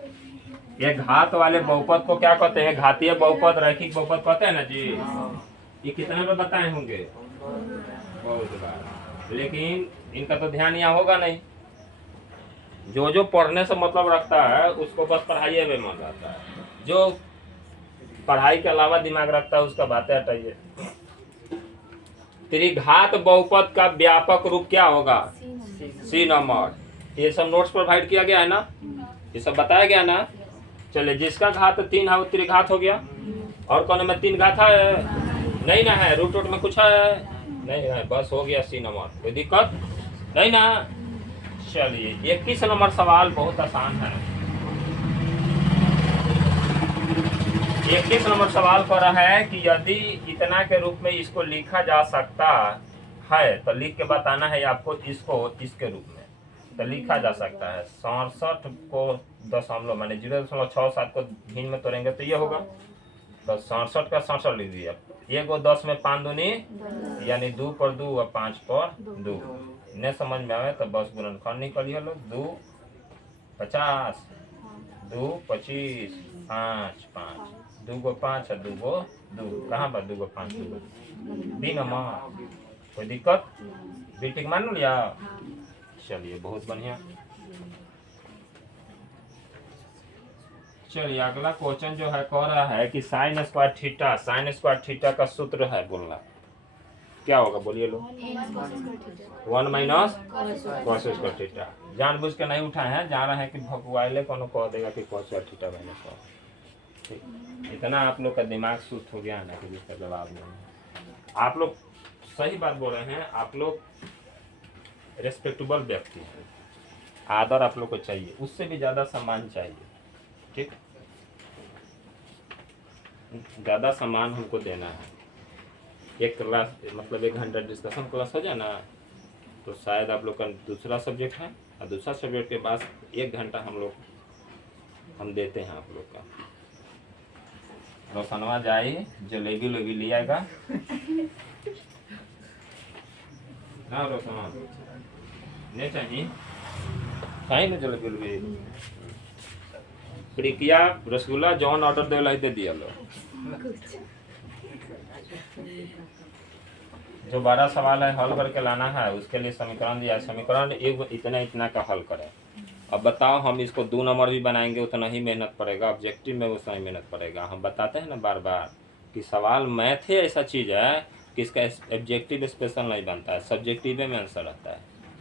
ये घात वाले बहुपद को क्या कहते हैं? घातीय बहुपद, रैखिक बहुपद कहते हैं ना जी। ये कितने बार बताए होंगे? बहुत बार, लेकिन इनका तो ध्यान यहाँ होगा नहीं। जो जो पढ़ने से मतलब रखता है उसको बस पढ़ाई में मन रहता है, जो पढ़ाई के अलावा दिमाग रखता है उसका बातें हटाइए। त्रिघात बहुपद का व्यापक रूप क्या होगा? C number. ये सब नोट्स प्रोवाइड किया गया है ना, ये सब बताया गया ना। चलिए, जिसका घात 3 है वो त्रिघात हो गया। और कौन में 3 घात है? नहीं ना है। रूट में कुछ है? नहीं है, बस हो गया सी नंबर। कोई दिक्कत नहीं ना। चलिए 21 नंबर सवाल बहुत आसान है। 21 नंबर सवाल कर रहा है कि यदि इतना के रूप में इसको लिखा जा सकता है तो लिख के बताना है आपको इसको इसके रूप में तो लिखा जा सकता है। 67 को दशमलव माने 0.67 को भिन्न में तोड़ेंगे तो ये होगा, तो 67 का 67 लिख दिया। ये को 10 में 5 दूनी यानी 2 पर 2 और 5 पर 2। नहीं समझ में आवे तो बस गुणनफल निकालिए लो। 2 50, 2 25, 5 5, 2 को 5 और 2 को 2। कहाँ पर 2 को 5 2 बी नंबर। कोई दिक्कत? बी ठीक मान लिया। चलिए बहुत बढ़िया। चलिए अगला क्वेश्चन जो है कह रहा है कि sine square theta, sine square theta का सूत्र है बोलना क्या होगा? बोलिए लो। 1 माइनस कॉस स्क्वायर थीटा। जानबूझ के नहीं उठाए हैं, जा रहे हैं कि भगवाइले कोनो कह देगा कि cos square theta minus cos. इतना आप लोग का दिमाग सुस्त हो गया है ना कि जिसका जवाब नहीं। आप लोग सही बात बोल रहे हैं, आप लोग रेस्पेक्टेबल व्यक्ति हैं, आदर आप लोग को चाहिए, उससे भी ज़्यादा सम्मान चाहिए। ठीक, ज़्यादा सम्मान हमको देना है। एक क्लास मतलब 1 घंटा डिस्कशन क्लास हो जाए ना तो शायद आप लोग का दूसरा सब्जेक्ट है और दूसरा सब्जेक्ट के बाद 1 घंटा हम देते हैं आप लोग का। रोशनवा जाए जलेबी लोबी ले आएगा ना। रोशनवा नहीं चाहिए ना जलेबी लोबी। प्रिकिया रसगुल्ला जौन ऑर्डर दे दिया लो। जो 12 सवाल है हल करके लाना है, उसके लिए समीकरण दिया। समीकरण इतना का हल करें। अब बताओ, हम इसको 2 नंबर भी बनाएंगे उतना ही मेहनत पड़ेगा, ऑब्जेक्टिव में उतना ही मेहनत पड़ेगा। हम बताते हैं ना बार बार कि सवाल मैथ ही ऐसा चीज़ है कि इसका ऑब्जेक्टिव स्पेशल नहीं बनता है, सब्जेक्टिव में आंसर रहता है।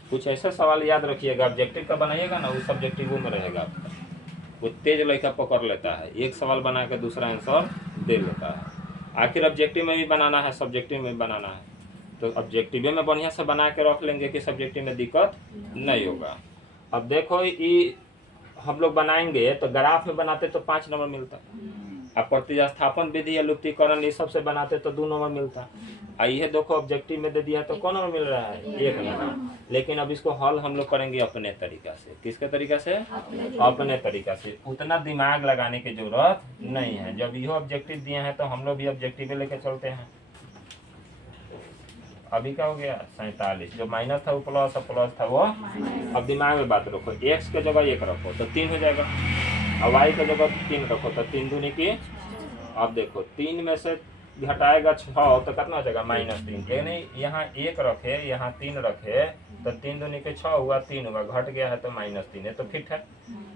कुछ ऐसे सवाल याद रखिएगा, ऑब्जेक्टिव का बनाइएगा ना वो सब्जेक्टिव में रहेगा आपका। वो तेज लड़का पकड़ लेता है, एक सवाल बना के दूसरा आंसर दे लेता है। आखिर ऑब्जेक्टिव में भी बनाना है, सब्जेक्टिव में भी बनाना है, तो ऑब्जेक्टिव में बढ़िया से बना के रख लेंगे कि सब्जेक्टिव में दिक्कत नहीं होगा। अब देखो ये हम लोग बनाएंगे तो ग्राफ में बनाते तो 5 नंबर मिलता, अब प्रतिस्थापन विधि या लुप्तीकरण ये सबसे बनाते तो 2 नंबर मिलता। ये देखो ऑब्जेक्टिव में दे दिया तो कौन नंबर मिल रहा है? 1 नंबर। लेकिन अब इसको हल हम लोग करेंगे अपने तरीका से। किसके तरीका से? अपने तरीका से। उतना दिमाग लगाने की जरूरत नहीं है। जब ये ऑब्जेक्टिव दिए हैं तो हम लोग भी ऑब्जेक्टिव लेके चलते हैं। अभी क्या हो गया? 47। जो माइनस था वो प्लस और प्लस था वो। अब दिमाग में बात रखो, x के जगह 1 रखो तो 3 हो जाएगा, और y के जगह 3 रखो तो 3 दूनी की। अब देखो 3 में से घटाएगा 6 तो कितना हो जाएगा -3। यानी यहाँ 1 रखे, यहाँ 3 रखे, तो 3 दूनी के 6 हुआ, 3 हुआ, घट गया है तो -3 है, तो फिट है।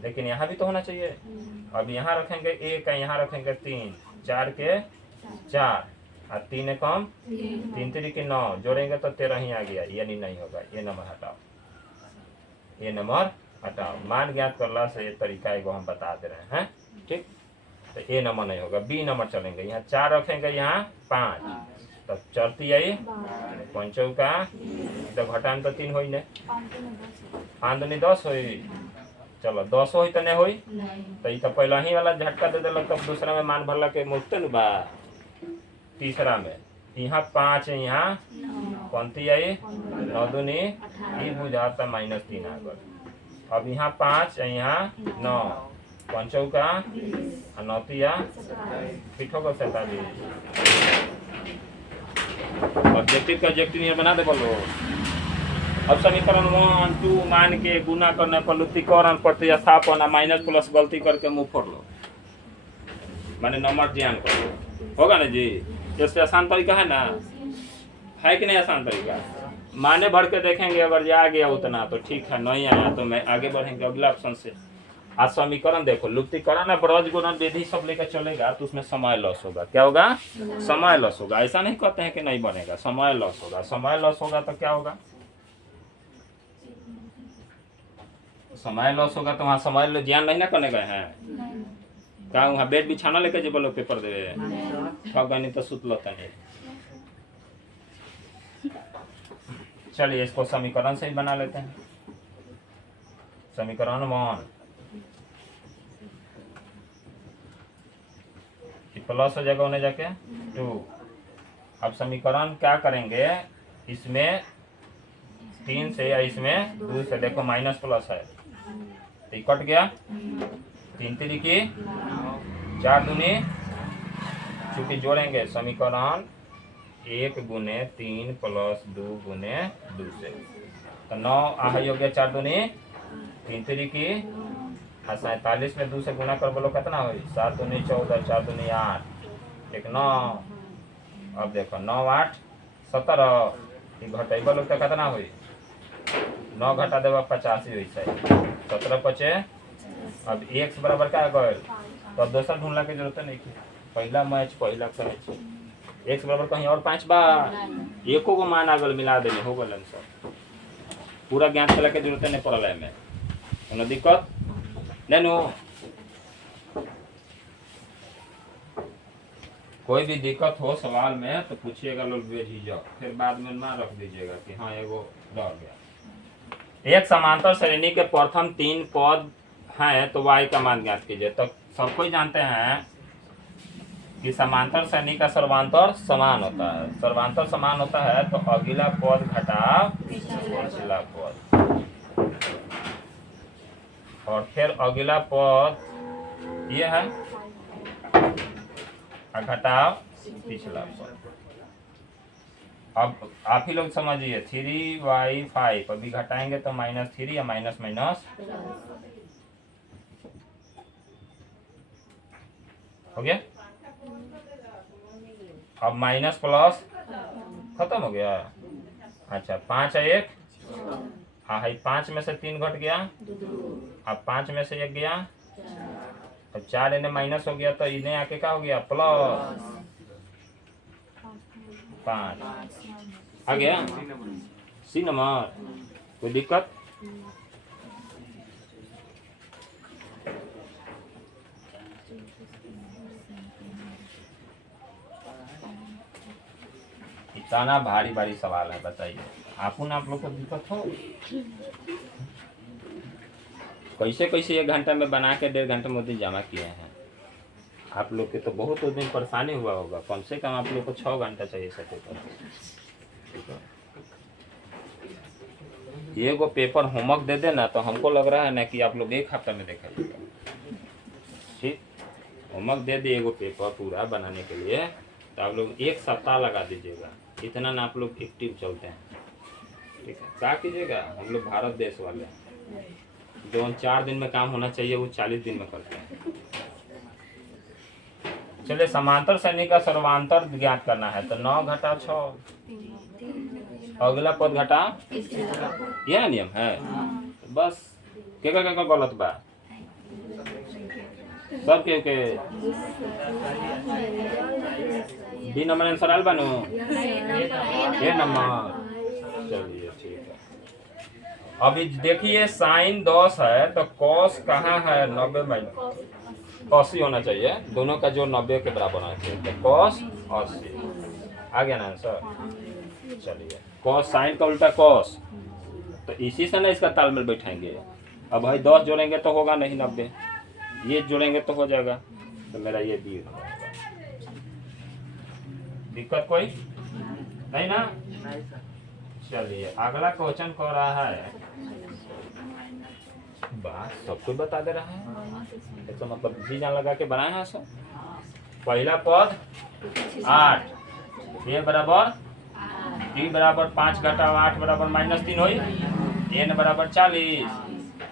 लेकिन यहाँ भी तो होना चाहिए। अब यहाँ रखेंगे 1 है, यहाँ रखेंगे 3, 4 के 4 और 3 है कम, 3 3 के 9, जोड़ेंगे तो 13 ही आ गया, यानी नहीं होगा। ये नंबर हटाओ, ये नंबर हटाओ। मान ज्ञात करला से ये तरीका एगो हम बता दे रहे हैं, ठीक। तो ए नंबर नहीं होगा, बी नंबर चलेंगे। यहाँ 4 रखेंगे, यहाँ 5, तब चलती आई 5 का, तो घटान तो 3 होई ने, 5 दूनी 10 होई। चलो 10 होई तो नहीं होई, तो ये तो पहला ही वाला झटका दे दिलक, तब दूसरा में मान भरला के मुफ्त न बा। तीसरा में यहाँ 5 है, यहाँ कौनती आई 9 दूनी, ये बुझाता -3 आ गल। अब यहाँ 5 है, यहाँ 9, 5 का 9 फिट होगा 47। ऑब्जेक्टिव का ऑब्जेक्टिव यहाँ बना दे बोलो। अब समीकरण 1 2 मान के गुना करने पर लुत्तीकरण प्रतिस्थापन और माइनस प्लस गलती करके मुंह फोड़ लो, माने नंबर ज्ञान कर लो, होगा ना जी। इससे आसान तरीका है ना, है कि नहीं आसान तरीका। माने भर के देखेंगे, अगर आ गया उतना तो ठीक है, नहीं आया तो मैं आगे बढ़ेंगे अगला ऑप्शन से। आज समीकरण देखो, लुप्तीकरण और ब्रज गुणन विधि सब लेकर चलेगा तो उसमें समय लॉस होगा। क्या होगा? समय लॉस होगा। ऐसा नहीं कहते हैं कि नहीं बनेगा, समय लॉस होगा। समय लॉस होगा तो क्या होगा? समय लॉस होगा तो वहाँ समय ज्ञान नहीं ना करने गए हैं क्या? वहाँ बेड बिछाना लेके जो बोलो पेपर दे ठग गए नहीं तो सुत लो नहीं। चलिए इसको समीकरण से ही बना लेते हैं। समीकरण 1 प्लस हो जाएगा उन्हें जाके 2। अब समीकरण क्या करेंगे, इसमें 3 से या इसमें 2 से, देखो माइनस प्लस है तो कट गया, 3 3 की 4 दूनी, चूंकि जोड़ेंगे समीकरण 1 गुने 3 प्लस 2 गुने 2 से, तो 9 आहा हो गया, 4 दूनी 3 3 की 47 में 2 से गुना कर बोलो कितना हुई, 7 दूनी 14, 4 दूनी 8, 1 9। अब देखो 9 8 17 घटे बोलो तो कितना हुई, 9 घटा देवा 85 हुई है, 17 बचे। अब x बराबर क्या गए, तो अब दोसर ढूंढला के जरूरत नहीं थी, पहला मैच पहला मैच। x बराबर कहीं और 5 बा, एको को मान आगल मिला देने हो गल आंसर। पूरा ज्ञान चला के जरूरत नहीं पड़ल है में, कोनो दिक्कत नहीं हो। कोई भी दिक्कत हो सवाल में तो पूछिएगा लोग बेझिझक, फिर बाद में ना रख दीजिएगा कि हाँ एगो रह गया। एक समांतर श्रेणी के प्रथम 3 पद हैं तो y का मान ज्ञात कीजिए। तो सब कोई जानते हैं कि समांतर श्रेणी का सर्वांतर समान होता है। सर्वांतर समान होता है तो अगला पद घटा पिछला पद, और फिर अगला पद ये है घटाओ पिछला पद। अब आप ही लोग समझिए, 3y5 अभी घटाएंगे तो -3 या माइनस माइनस हो गया। अब माइनस प्लस खत्म हो गया। अच्छा 5 है 1, हाँ है 5 में से 3 घट गया, अब 5 में से 1 गया, अब 4 इन्हें माइनस हो गया तो इन्हें आके क्या हो गया प्लस 5 आ गया। सी नंबर, कोई दिक्कत? इतना भारी भारी सवाल है, बताइए आप लोग को दिक्कत हो कैसे कैसे 1 घंटा में बना के 1.5 घंटे मोदी जमा किए हैं। आप लोग के तो बहुत उस दिन परेशानी हुआ होगा, कम से कम आप लोग को 6 घंटा चाहिए सके तो। ये वो पेपर होमवर्क दे देना तो हमको लग रहा है ना कि आप लोग 1 हफ्ता में देखेंगे। ठीक, होमवर्क दे दिए वो पेपर पूरा बनाने के लिए तो आप लोग 1 सप्ताह लगा दीजिएगा, इतना ना आप लोग एक्टिव चलते हैं। ठीक है, क्या कीजिएगा, हम लोग भारत देश वाले जो 4 दिन में काम होना चाहिए वो 40 दिन में करते हैं। चलिए समांतर श्रेणी का सर्वांतर ज्ञात करना है तो 9 घटा 6, अगला पद घटा, यह नियम है। बस के गलत बा सब के डी नंबर आंसर आल बानू ए नंबर। चलिए ठीक है। अभी देखिए साइन 10 है तो कॉस कहाँ है 90 माइनस 80 होना चाहिए, दोनों का जो 90 के बराबर होना चाहिए तो कॉस 80 आ गया ना आंसर। चलिए कॉस साइन का उल्टा कॉस, तो इसी से ना इसका तालमेल बैठाएंगे। अब भाई 10 जोड़ेंगे तो होगा नहीं 90, ये जोड़ेंगे तो हो जाएगा, तो मेरा ये बी होगा। दिक्कत कोई नहीं ना। चलिए अगला क्वेश्चन कह रहा है, बात सब कुछ बता दे रहा है, तो मतलब जी जान लगा के बनाए हैं सब। पहला पद 8, ए बराबर टी बराबर 5 घटा 8 बराबर -3 हुई, एन बराबर 40।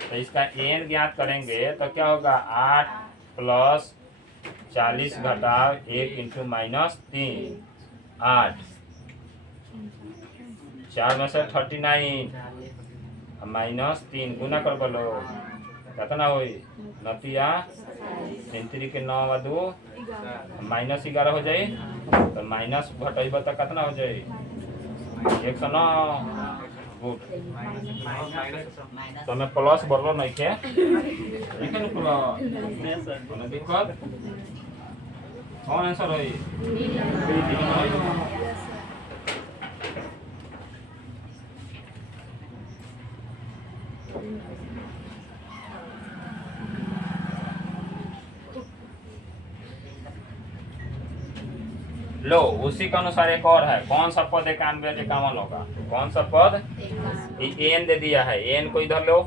तो इसका एन ज्ञात करेंगे तो क्या होगा 8 प्लस 40 घटा 1 इंटू -3 8, 4 में से 39 -3 गुना कर बोलो कितना हुई 9 के 9 व 2 -11 हो जाए, तो माइनस घटेब तो कितना हो जाए 109। गुड, तो मैं प्लस बढ़लो नहीं के दिक्कत कौन आंसर हुई। लो उसी के अनुसार एक और है, कौन सा पद 91 होगा, कौन सा पद, एन दे दिया है, एन को इधर लो,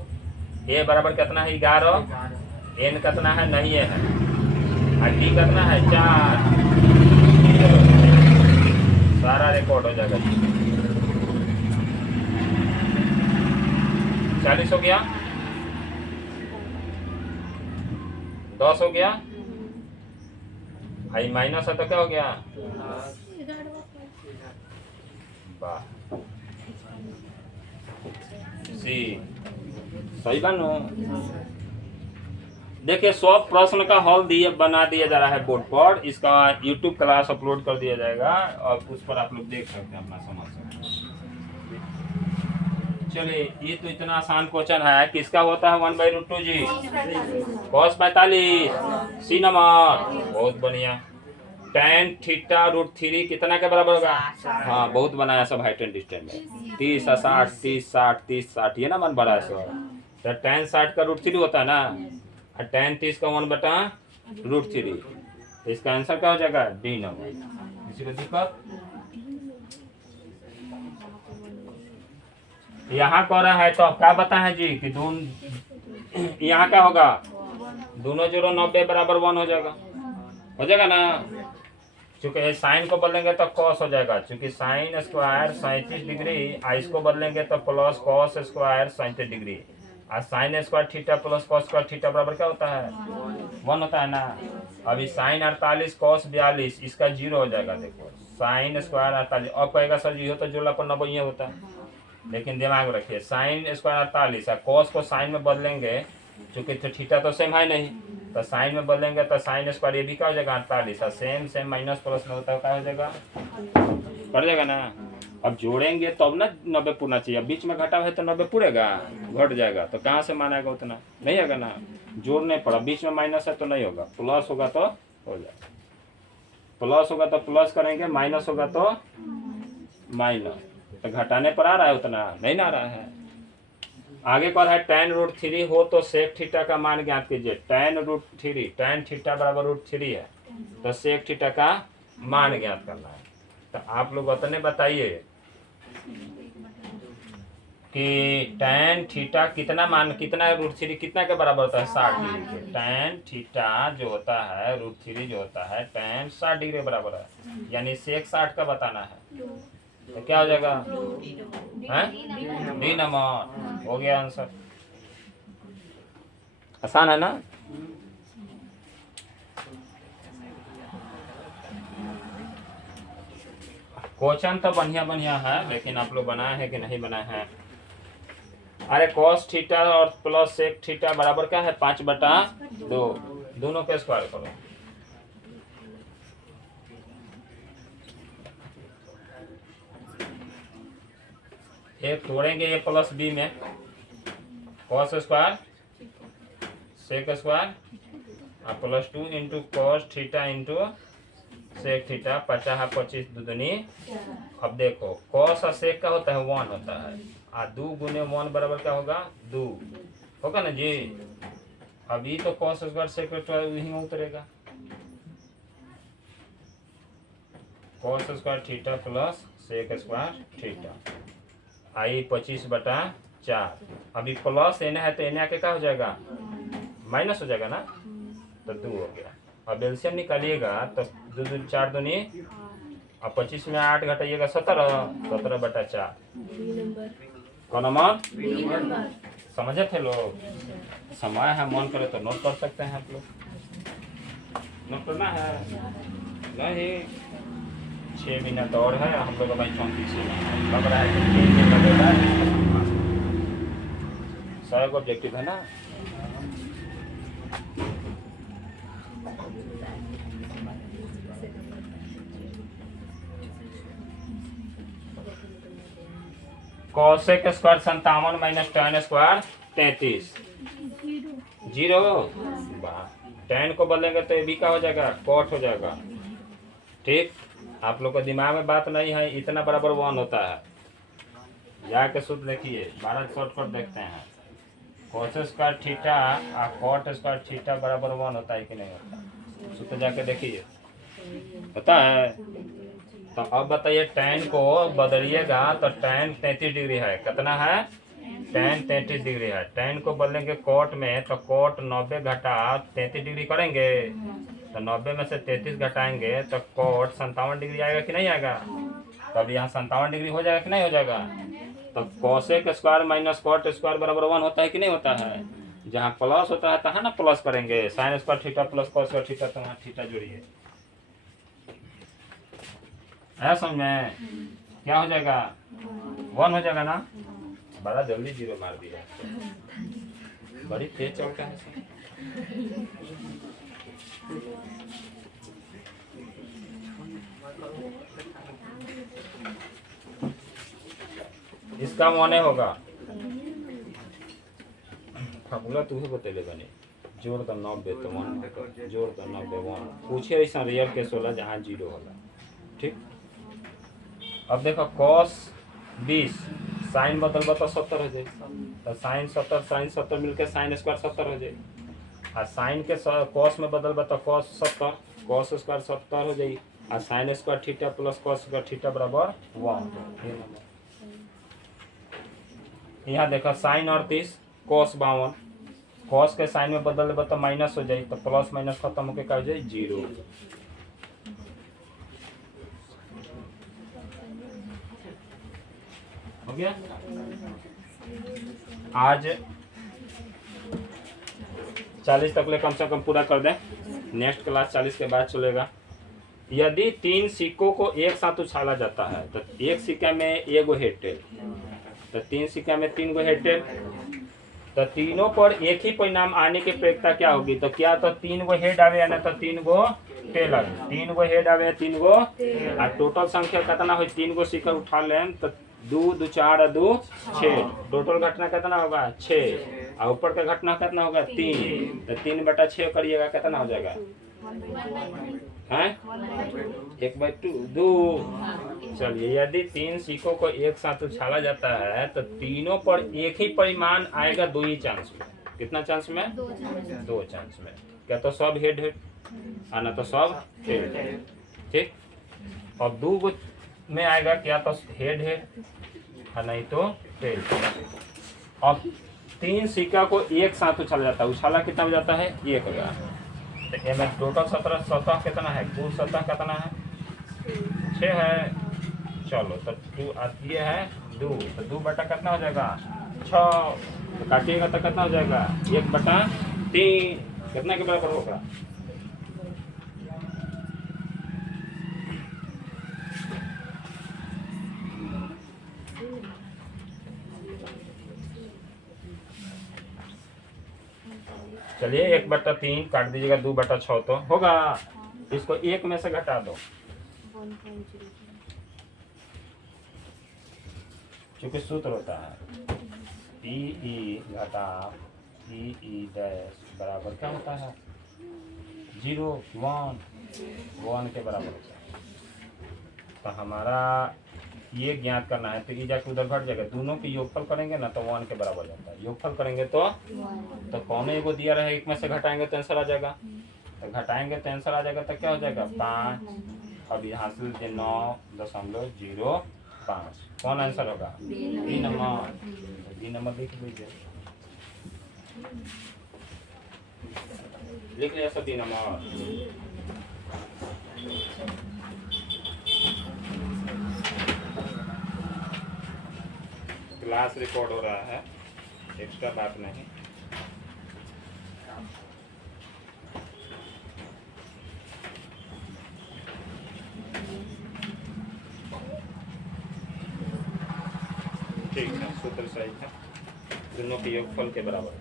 ए बराबर कितना है 11, एन कितना है नहीं है, और डी कितना है 4, सारा रिकॉर्ड हो जाएगा। 40 हो गया, 10 हो गया, आई माइनस है तो क्या हो गया, वाह सी सही बानो। देखिए 100 प्रश्न का हल बना दिया जा रहा है बोर्ड पर, इसका YouTube क्लास अपलोड कर दिया जाएगा और उस पर आप लोग देख सकते हैं, अपना समझ सकते हैं। चलिए ये तो इतना आसान क्वेश्चन है, किसका होता है 1/√2 जी, cos 45 सी नंबर, बहुत बढ़िया। tan थीटा √3 कितना के बराबर होगा, हाँ बहुत बनाया सब हाइट एंड डिस्टेंस में, 30 और 60 30 60 30 60, ये ना मन बड़ा है सब, तो tan 60 का √3 होता है ना, और tan 30 का 1/√3, तो इसका आंसर क्या हो जाएगा डी नंबर। किसी को दिक्कत यहाँ कह रहा है, तो अब क्या बता है जी कि यहाँ क्या होगा, दोनों जोड़ो 90 बराबर 1 हो जाएगा ना, चूंकि साइन को बदलेंगे तो कॉस हो जाएगा, चूंकि साइन स्क्वायर 37 डिग्री, इसको बदलेंगे तो प्लस कॉस स्क्वायर 37 डिग्री, और sine square theta plus cos square theta बराबर क्या होता है 1 होता है ना। अभी साइन 48 कॉस 42, इसका 0 हो जाएगा। देखो साइन स्क्वायर 48, अब कहेगा सर जी हो तो जोड़ा पर 90 होता है, लेकिन दिमाग में रखिए साइन स्क्वायर 48 और कॉस को साइन में बदलेंगे, चूंकि तो थीटा तो सेम है नहीं, तो साइन में बदलेंगे तो साइन स्क्वायर ये भी क्या हो जाएगा 48, और सेम माइनस प्लस में होता है क्या हो जाएगा, पड़ जाएगा ना। अब जोड़ेंगे तो अब ना 90 पूरना चाहिए, बीच में घटा है तो 90 पूरेगा, घट जाएगा तो कहाँ से मानेगा, उतना नहीं होगा ना, जोड़ने पड़ा, बीच में माइनस है तो नहीं होगा, प्लस होगा तो हो जाएगा, प्लस होगा तो प्लस करेंगे, माइनस होगा तो माइनस, तो घटाने पर आ रहा है उतना नहीं ना आ रहा है। आगे पर है tan√3 हो तो सेक थीटा का मान ज्ञात कीजिए, tan√3 tan थीटा बराबर √3 है, तो सेक थीटा का मान ज्ञात करना है। तो आप लोग उतने बताइए कि tan थीटा कितना मान, कितना √3 कितना के बराबर होता है 60 डिग्री के, tan थीटा जो होता है √3 जो होता है tan 60 डिग्री के बराबर है, यानी सेक 60 का बताना है, तो क्या हो जाएगा डी नंबर, हो गया आंसर। आसान है ना। क्वेश्चन तो बढ़िया बढ़िया है, लेकिन आप लोग बनाए हैं कि नहीं बनाए हैं? अरे cos थीटा और प्लस सेक थीटा बराबर क्या है? 5/2। दोनों पे स्क्वायर करो। एक तोड़ेंगे ए प्लस बी में, cos स्क्वायर सेक स्क्वायर और +2 into cos theta into sec theta, 50 25 दूनी। अब देखो cos और सेक का होता है 1 होता है, और 2 गुने 1 बराबर क्या होगा? 2 होगा ना जी। अभी तो cos स्क्वायर सेक स्क्वायर यहीं में उतरेगा, cos square theta plus sec square theta आई 25/4। अभी प्लस एन है तो एन आके क्या हो जाएगा? माइनस हो जाएगा ना, तो 2 हो गया। अब एलसीएम निकालिएगा तो 2 2 4 दूनी, अब 25 में 8 घटाइएगा 17, 17/4। कौन नंबर? समझे थे लोग? समय है, मन करे तो नोट कर सकते हैं आप लोग। नोट करना है नहीं? 6 मिनट और है, हम लोग भाई 34 लग रहा है कि 3 दिन लगेगा। 100 का ऑब्जेक्टिव है ना। Cosec square 57 minus tan square 33। 0। tan को बदलेंगे तो ये भी क्या हो जाएगा? कॉट हो जाएगा। ठीक, आप लोग को दिमाग में बात नहीं है, इतना बराबर 1 होता है। जाके सूत्र देखिए, 12 शॉर्टकट देखते हैं। cos स्क्वायर थीटा और cot स्क्वायर थीटा बराबर 1 होता है कि नहीं होता? सूत्र जाके देखिए, पता है? तो अब बताइए, tan को बदलिएगा तो tan 33 डिग्री है। कितना है? tan 33 डिग्री है। tan को बदलेंगे cot में तो cot 90 घटा 33 डिग्री करेंगे, तो 90 में से 33 घटाएंगे तो cot 57 डिग्री आएगा कि नहीं आएगा? तब यहाँ 57 डिग्री हो जाएगा कि नहीं हो जाएगा? तो cosec square minus cot square बराबर 1 होता है कि नहीं होता है? जहाँ प्लस होता है तहाँ ना प्लस करेंगे। sin square theta plus cos square theta, तो वहाँ थीटा जोड़िए। है समझ में? क्या हो जाएगा? 1 हो जाएगा ना। बड़ा जल्दी 0 मार दिया, बड़ी तेज चलता है। इसका मने होगा फॉर्मूला तू ही बतेले बने। जोड़ द 90 तो 1, जोड़ द 90 1। पूछे ऐसा रियल केस होला जहाँ 0 होला। ठीक, अब देखो cos 20 साइन बदलबा तो 70 हो जाए, तो साइन 70 मिलके साइन स्क्वायर 70 हो जाए। और साइन के cos में बदलबा तो cos 70, cos स्क्वायर 70 हो जाए। और sine square theta plus cos square theta बराबर 1। यहाँ देखो साइन 38 cos 52, cos के साइन में बदलबा तो माइनस हो जाए, तो प्लस माइनस खत्म होके क्या हो जाए? 0। हो गया। आज 40 तक ले कम से कम पूरा कर दें, नेक्स्ट क्लास 40 के बाद चलेगा। यदि 3 सिक्कों को एक साथ उछाला जाता है तो एक सिक्का में एगो हेड टेल, तो 3 सिक्का में 3 गो हेड टेल, तो तीनों पर एक ही परिणाम आने की प्रक्रिया क्या होगी? तो क्या तो 3 गो हेड आवे या ना तो 3 गो टेल आवे? 3 गो हेड आवे 3 गो, और टोटल संख्या कितना हो? 3 गो सिक्का उठा लें तो 2 2 4 और 2 6, टोटल घटना कितना होगा? 6। और ऊपर का घटना कितना होगा? 3। तो 3/6 करिएगा, कितना हो जाएगा? हैं 1/2 2। चलिए, यदि 3 सिक्कों को एक साथ उछाला जाता है तो तीनों पर एक ही परिमाण आएगा 2 ही चांस में। कितना चांस में? 2 चांस में। क्या तो सब हेड है ना तो सब हेड। ठीक, अब 2 में आएगा क्या तो हेड है नहीं तो टेल। अब 3 सिक्का को एक साथ उछाला जाता है, उछाला कितना हो जाता है? 1 होगा। तो ये में टोटल 17 सतह कितना है? कुल सतह कितना है? 6 है। चलो, तो 2 ये है 2, तो 2 बटा कितना हो जाएगा? 6। तो काटिएगा तो कितना हो जाएगा? 1/3। कितना के बराबर होगा? चलिए 1/3 काट दीजिएगा, 2/6 तो होगा। इसको 1 में से घटा दो, 1.0 क्योंकि सूत्र होता है PE घटा PE डैश बराबर क्या होता है 0 1 के बराबर होता है। तो हमारा ये ज्ञात करना है, तो ये जाके उधर घट जाएगा, दोनों की योगफल करेंगे ना तो 1 के बराबर हो जाता है। योगफल करेंगे तो कौन एगो दिया रहे, 1 में से घटाएंगे तो आंसर आ जाएगा, तो घटाएंगे तो आंसर आ जाएगा, तो क्या हो जाएगा 5। अब यहाँ से 9.05। कौन आंसर होगा बी नंबर, बी नंबर लिख लीजिए, लिख लिया सब बी नंबर। क्लास रिकॉर्ड हो रहा है, एक्स्ट्रा बात नहीं। ठीक है, सूत्र सही है, दोनों के योगफल के बराबर।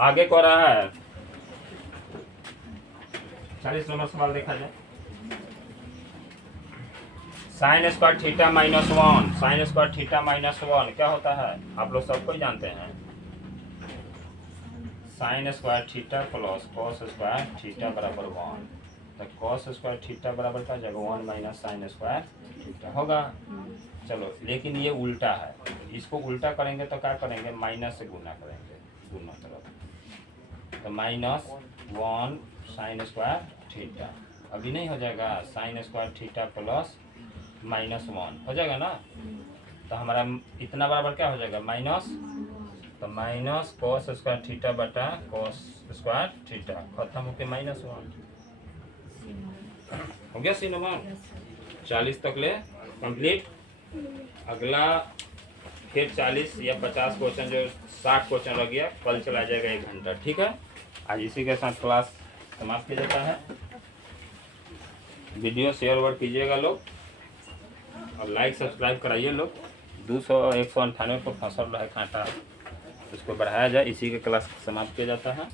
आगे को रहा है 40 नंबर सवाल देखा जाए। Sine square theta minus 1, sine square theta minus 1 क्या होता है, आप लोग सबको ही जानते हैं। Sine square theta plus cos square theta बराबर 1, तो कॉस स्क्वायर थीटा बराबर क्या हो जाएगा 1 माइनस साइन स्क्वायर थीटा होगा। चलो, लेकिन ये उल्टा है, इसको उल्टा करेंगे तो क्या करेंगे, माइनस से गुना करेंगे दोनों तरफ, तो -1 साइन स्क्वायर थीटा। अभी नहीं हो जाएगा, साइन स्क्वायर थीटा प्लस -1 हो जाएगा ना, तो हमारा इतना बराबर क्या हो जाएगा माइनस, तो माइनस कॉस स्क्वायर थीटा बटा कॉस स्क्वायर थीटा, खत्म होके -1 हो गया। सी नंबर 40 तक ले कंप्लीट। अगला फिर 40 या 50 क्वेश्चन, जो 60 क्वेश्चन रह गया, कल चला जाएगा 1 घंटा। ठीक है, आज इसी के साथ क्लास समाप्त किया जाता है। वीडियो शेयर वर्ड कीजिएगा लोग, और लाइक सब्सक्राइब कराइए लोग। 200-198 पर फंसल रहा है कांटा, उसको बढ़ाया जाए, इसी के क्लास समाप्त किया जाता है।